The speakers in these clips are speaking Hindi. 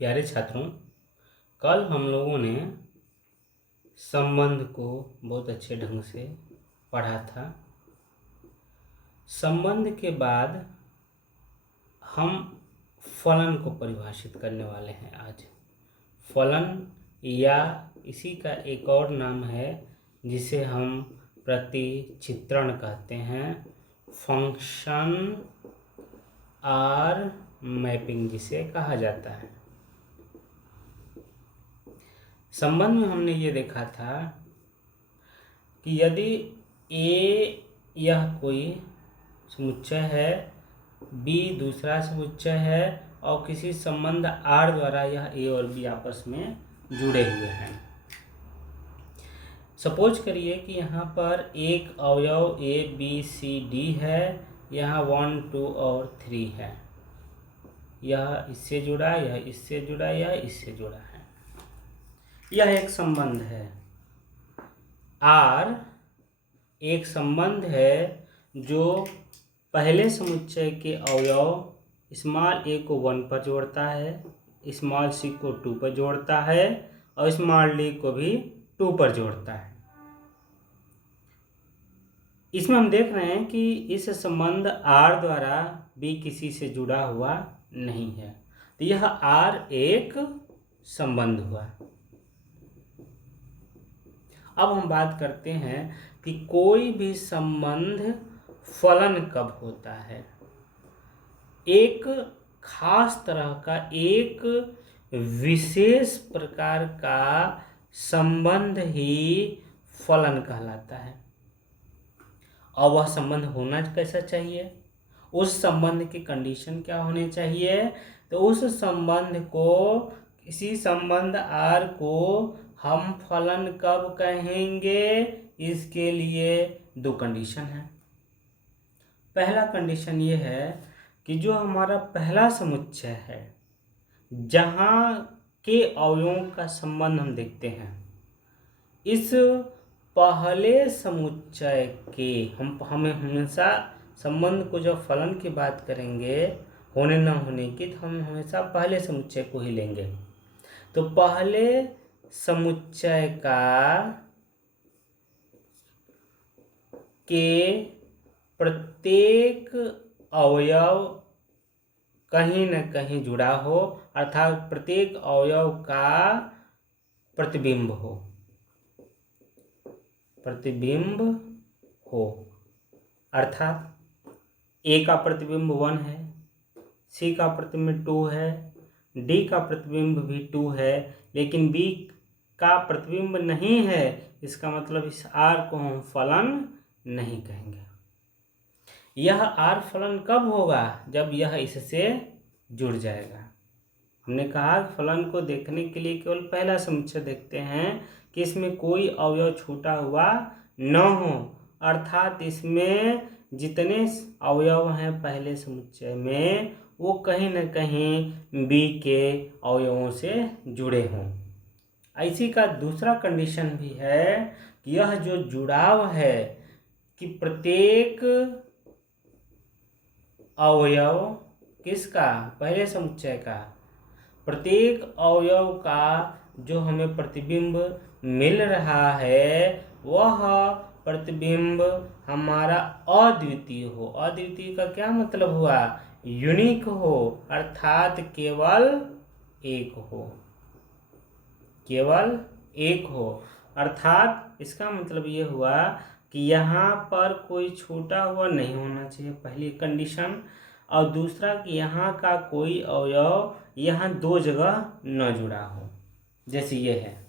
प्यारे छात्रों, कल हम लोगों ने संबंध को बहुत अच्छे ढंग से पढ़ा था। संबंध के बाद हम फलन को परिभाषित करने वाले हैं आज। फलन या इसी का एक और नाम है जिसे हम प्रतिचित्रण कहते हैं, फंक्शन आर मैपिंग जिसे कहा जाता है। संबंध में हमने ये देखा था कि यदि ए यह कोई समुच्चय है, बी दूसरा समुच्चय है और किसी संबंध आर द्वारा यह ए और बी आपस में जुड़े हुए हैं। सपोज करिए कि यहाँ पर एक अवयव ए बी सी डी है, यहाँ 1 2 और 3 है। यह इससे जुड़ा, यह इससे जुड़ा, यह इससे जुड़ा है। यह एक संबंध है। आर एक संबंध है जो पहले समुच्चय के अवयव स्मॉल ए को 1 पर जोड़ता है, स्मॉल सी को 2 पर जोड़ता है और स्मॉल डी को भी 2 पर जोड़ता है। इसमें हम देख रहे हैं कि इस संबंध आर द्वारा बी किसी से जुड़ा हुआ नहीं है, तो यह आर एक संबंध हुआ। अब हम बात करते हैं कि कोई भी संबंध फलन कब होता है। एक खास तरह का, एक विशेष प्रकार का संबंध ही फलन कहलाता है। और वह संबंध होना कैसा चाहिए, उस संबंध की कंडीशन क्या होनी चाहिए, तो उस संबंध को, किसी संबंध आर को हम फलन कब कहेंगे, इसके लिए 2 कंडीशन है। पहला कंडीशन ये है कि जो हमारा पहला समुच्चय है, जहाँ के अवयवों का संबंध हम देखते हैं, इस पहले समुच्चय के हमें हमेशा संबंध को, जब फलन की बात करेंगे होने न होने की, तो हम हमेशा पहले समुच्चय को ही लेंगे। तो पहले समुच्चय के प्रत्येक अवयव कहीं न कहीं जुड़ा हो, अर्थात प्रत्येक अवयव का प्रतिबिंब हो, अर्थात ए का प्रतिबिंब 1 है, सी का प्रतिबिंब 2 है, डी का प्रतिबिंब भी 2 है, लेकिन बी का प्रतिबिंब नहीं है। इसका मतलब इस आर को हम फलन नहीं कहेंगे। यह आर फलन कब होगा, जब यह इससे जुड़ जाएगा। हमने कहा फलन को देखने के लिए केवल पहला समुच्चय देखते हैं कि इसमें कोई अवयव छूटा हुआ न हो, अर्थात इसमें जितने अवयव हैं पहले समुच्चय में, वो कहीं न कहीं बी के अवयवों से जुड़े हों। इसी का दूसरा कंडीशन भी है कि यह जो जुड़ाव है, कि प्रत्येक अवयव किसका, पहले समुच्चय का, प्रत्येक अवयव का जो हमें प्रतिबिंब मिल रहा है, वह प्रतिबिंब हमारा अद्वितीय हो। अद्वितीय का क्या मतलब हुआ, यूनिक हो, अर्थात केवल एक हो, केवल एक हो। अर्थात इसका मतलब ये हुआ कि यहाँ पर कोई छूटा हुआ नहीं होना चाहिए, पहली कंडीशन। और दूसरा कि यहाँ का कोई अवयव यहाँ 2 जगह न जुड़ा हो, जैसे ये है।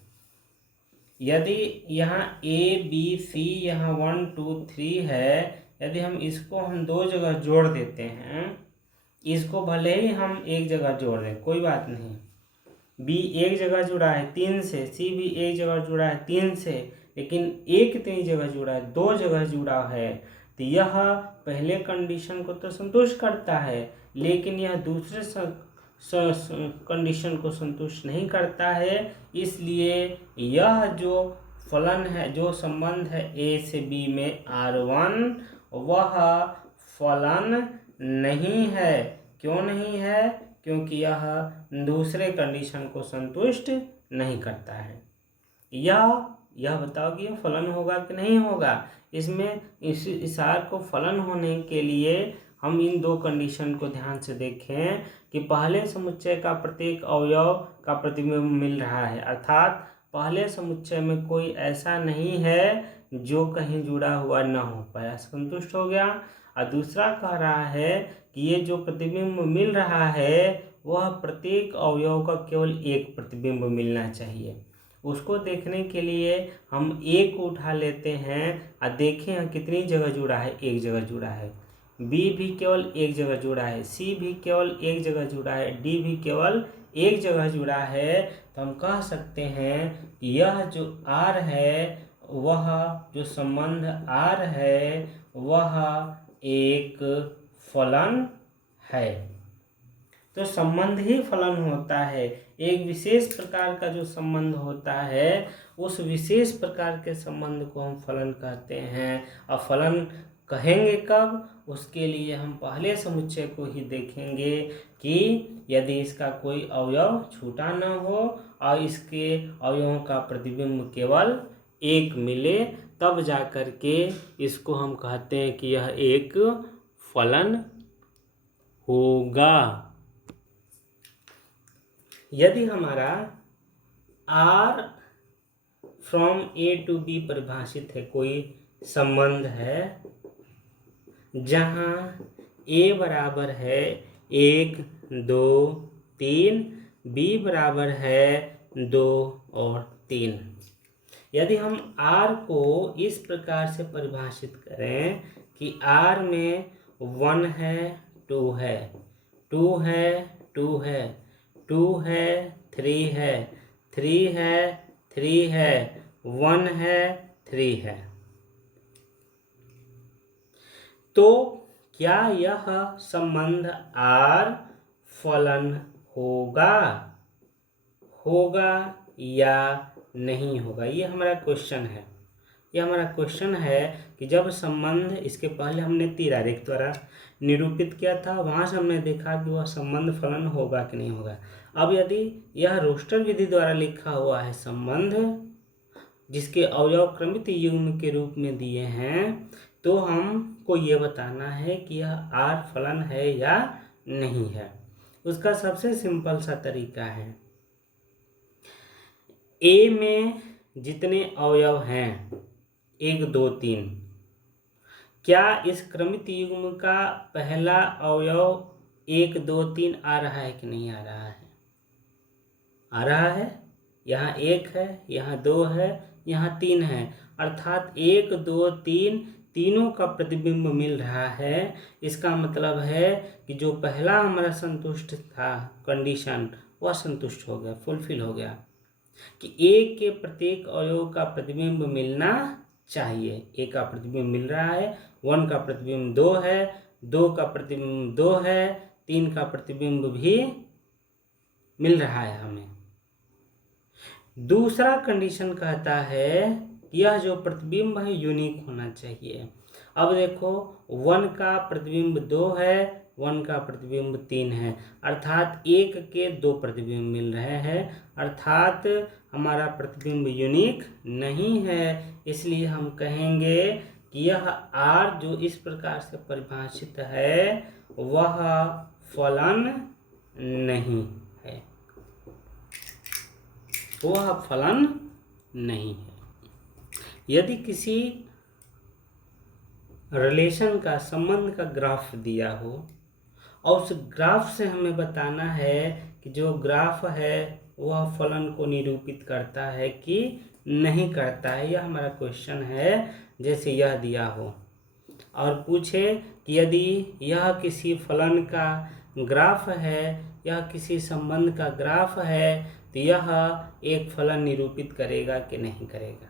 यदि यहाँ ए बी सी यहाँ 1 2 3 है, यदि हम इसको 2 जगह जोड़ देते हैं, इसको भले ही हम एक जगह जोड़ दें, कोई बात नहीं। बी एक जगह जुड़ा है 3 से, सी भी एक जगह जुड़ा है 3 से, लेकिन ए कितनी जगह जुड़ा है, 2 जगह जुड़ा है। तो यह पहले कंडीशन को तो संतुष्ट करता है, लेकिन यह दूसरे कंडीशन को संतुष्ट नहीं करता है। इसलिए यह जो फलन है, जो संबंध है ए से बी में R1, वह फलन नहीं है। क्यों नहीं है, क्योंकि यह दूसरे कंडीशन को संतुष्ट नहीं करता है। यह बताओ कि यह फलन होगा कि नहीं होगा। इसमें इस आर को फलन होने के लिए हम इन दो कंडीशन को ध्यान से देखें कि पहले समुच्चय का प्रत्येक अवयव का प्रतिबिंब मिल रहा है, अर्थात पहले समुच्चय में कोई ऐसा नहीं है जो कहीं जुड़ा हुआ न हो पाया, संतुष्ट हो गया। और दूसरा कह रहा है कि ये जो प्रतिबिंब मिल रहा है वह प्रत्येक अवयव का केवल एक प्रतिबिंब मिलना चाहिए। उसको देखने के लिए हम ए को उठा लेते हैं और देखें कितनी जगह जुड़ा है, एक जगह जुड़ा है। बी भी केवल एक जगह जुड़ा है, सी भी केवल एक जगह जुड़ा है, डी भी केवल एक जगह जुड़ा है। तो हम कह सकते हैं कि यह जो आर है, वह जो संबंध आर है वह एक फलन है। तो संबंध ही फलन होता है। एक विशेष प्रकार का जो संबंध होता है उस विशेष प्रकार के संबंध को हम फलन कहते हैं। और फलन कहेंगे कब? उसके लिए हम पहले समुच्चय को ही देखेंगे कि यदि इसका कोई अवयव छूटा न हो और इसके अवयवों का प्रतिबिंब केवल एक मिले, तब जाकर के इसको हम कहते हैं कि यह एक फलन होगा। यदि हमारा R from A to B परिभाषित है, कोई संबंध है जहाँ A बराबर है 1, 2, 3, B बराबर है 2 और 3। यदि हम R को इस प्रकार से परिभाषित करें कि R में 1 है, 2 है, 2 है, 2 है, 2 है, 3 है, 3 है, 3 है, 1 है, 3 है, तो क्या यह संबंध R फलन होगा या नहीं होगा? ये हमारा क्वेश्चन है। यह हमारा क्वेश्चन है कि जब संबंध, इसके पहले हमने तीरारेख द्वारा निरूपित किया था, वहाँ से हमने देखा कि वह संबंध फलन होगा कि नहीं होगा। अब यदि यह रोस्टर विधि द्वारा लिखा हुआ है संबंध, जिसके अवयव क्रमित युग्म के रूप में दिए हैं, तो हमको ये बताना है कि यह R फलन है या नहीं है। उसका सबसे सिंपल सा तरीका है, A में जितने अवयव हैं 1, 2, 3, क्या इस क्रमित युग्म का पहला अवयव 1, 2, 3 आ रहा है कि नहीं आ रहा है? आ रहा है। यहाँ 1 है, यहाँ 2 है, यहाँ 3 है, अर्थात 1, 2, 3 तीनों का प्रतिबिंब मिल रहा है। इसका मतलब है कि जो पहला हमारा संतुष्ट था कंडीशन, वह संतुष्ट हो गया, फुलफिल हो गया कि एक के प्रत्येक अवयव का प्रतिबिंब मिलना चाहिए। एक का प्रतिबिंब मिल रहा है, 1 का प्रतिबिंब 2 है, 2 का प्रतिबिंब 2 है, 3 का प्रतिबिंब भी मिल रहा है हमें। दूसरा कंडीशन कहता है कि यह जो प्रतिबिंब है यूनिक होना चाहिए। अब देखो 1 का प्रतिबिंब 2 है, 1 का प्रतिबिंब 3 है, अर्थात 1 के 2 प्रतिबिंब मिल रहे हैं, अर्थात हमारा प्रतिबिंब यूनिक नहीं है। इसलिए हम कहेंगे कि यह R जो इस प्रकार से परिभाषित है वह फलन नहीं है, वह फलन नहीं है। यदि किसी रिलेशन का, संबंध का ग्राफ दिया हो और उस ग्राफ से हमें बताना है कि जो ग्राफ है वह फलन को निरूपित करता है कि नहीं करता है, यह हमारा क्वेश्चन है। जैसे यह दिया हो और पूछे कि यदि यह किसी फलन का ग्राफ है, यह किसी संबंध का ग्राफ है, तो यह एक फलन निरूपित करेगा कि नहीं करेगा।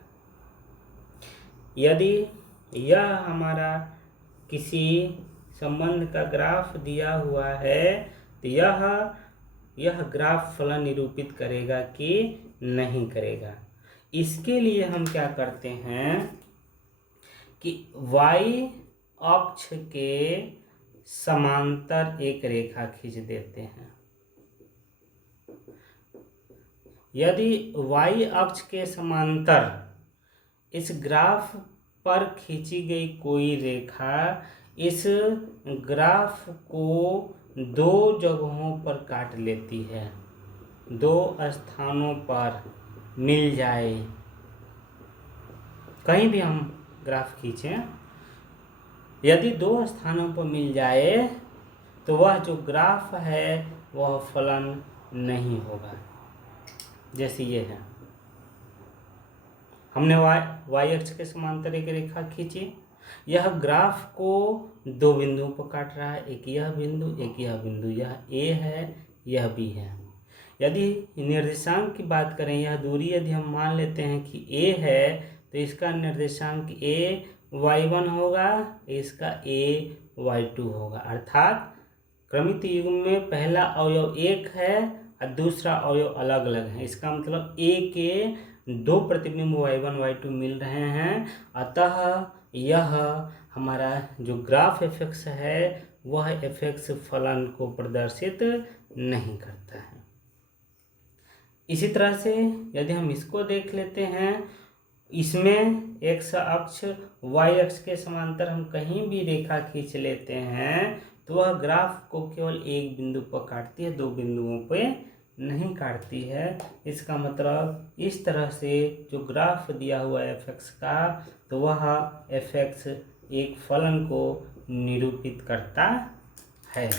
यदि यह हमारा किसी संबंध का ग्राफ दिया हुआ है तो यह ग्राफ फलन निरूपित करेगा कि नहीं करेगा। इसके लिए हम क्या करते हैं कि y अक्ष के समांतर एक रेखा खींच देते हैं। यदि y अक्ष के समांतर इस ग्राफ पर खींची गई कोई रेखा इस ग्राफ को दो जगहों पर काट लेती है, दो स्थानों पर मिल जाए, कहीं भी हम ग्राफ खींचें, यदि दो स्थानों पर मिल जाए तो वह जो ग्राफ है वह फलन नहीं होगा। जैसे ये है, हमने y अक्ष के समांतर एक रेखा खींची, यह ग्राफ को दो बिंदुओं पर काट रहा है, एक यह बिंदु एक यह बिंदु, यह A है यह B है। यदि निर्देशांक की बात करें, यह दूरी यदि हम मान लेते हैं कि A है तो इसका निर्देशांक A y1 होगा, इसका A y2 होगा। अर्थात क्रमित युग्म में पहला अवयव एक है और दूसरा अवयव अलग अलग है। इसका मतलब A के दो प्रतिबिंब y1 y2 मिल रहे हैं, अतः यह हमारा जो ग्राफ f(x) है वह f(x) फलन को प्रदर्शित नहीं करता है। इसी तरह से यदि हम इसको देख लेते हैं, इसमें x अक्ष y अक्ष के समांतर हम कहीं भी रेखा खींच लेते हैं तो वह ग्राफ को केवल एक बिंदु पर काटती है, दो बिंदुओं पे नहीं काटती है। इसका मतलब इस तरह से जो ग्राफ दिया हुआ है f(x) का, तो वह f(x) एक फलन को निरूपित करता है।